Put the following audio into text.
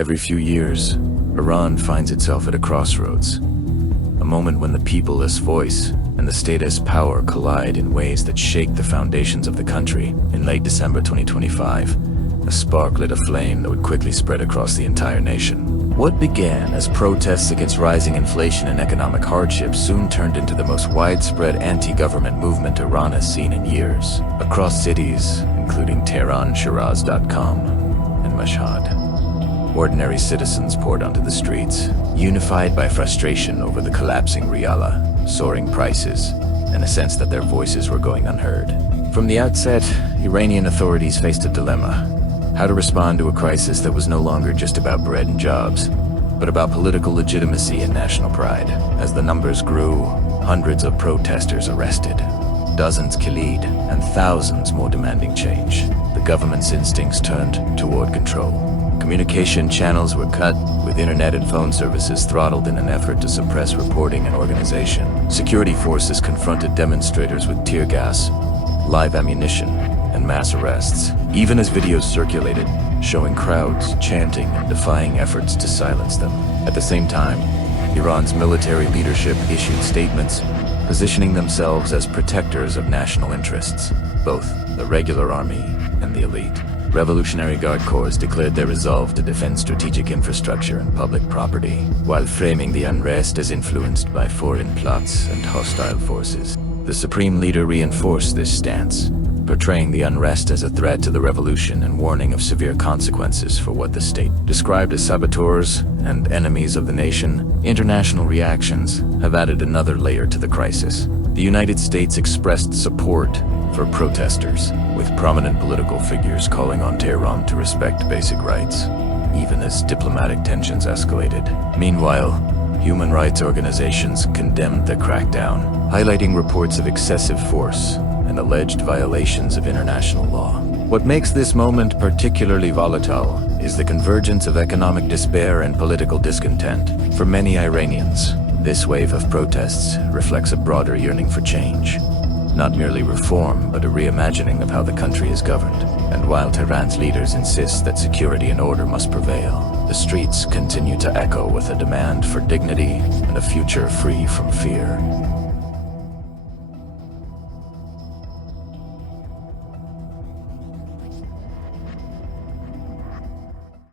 Every few years, Iran finds itself at a crossroads. A moment when the people's voice and the state's power collide in ways that shake the foundations of the country. In late December 2025, a spark lit a flame that would quickly spread across the entire nation. What began as protests against rising inflation and economic hardship soon turned into the most widespread anti-government movement Iran has seen in years. Across cities, including Tehran, Shiraz.com, and Mashhad, ordinary citizens poured onto the streets, unified by frustration over the collapsing riala, soaring prices, and a sense that their voices were going unheard. From the outset, Iranian authorities faced a dilemma: how to respond to a crisis that was no longer just about bread and jobs, but about political legitimacy and national pride. As the numbers grew, hundreds of protesters arrested, dozens killed, and thousands more demanding change. The government's instincts turned toward control. Communication channels were cut, with internet and phone services throttled in an effort to suppress reporting and organization. Security forces confronted demonstrators with tear gas, live ammunition, and mass arrests, even as videos circulated showing crowds chanting and defying efforts to silence them. At the same time, Iran's military leadership issued statements positioning themselves as protectors of national interests, both the regular army and the elite. Revolutionary Guard Corps declared their resolve to defend strategic infrastructure and public property, while framing the unrest as influenced by foreign plots and hostile forces. The supreme leader reinforced this stance, portraying the unrest as a threat to the revolution and warning of severe consequences for what the state described as saboteurs and enemies of the nation. International reactions have added another layer to the crisis. The United States expressed support for protesters, with prominent political figures calling on Tehran to respect basic rights, even as diplomatic tensions escalated. Meanwhile, human rights organizations condemned the crackdown, highlighting reports of excessive force and alleged violations of international law. What makes this moment particularly volatile is the convergence of economic despair and political discontent. For many Iranians, this wave of protests reflects a broader yearning for change. Not merely reform, but a reimagining of how the country is governed. And while Tehran's leaders insist that security and order must prevail, the streets continue to echo with a demand for dignity and a future free from fear.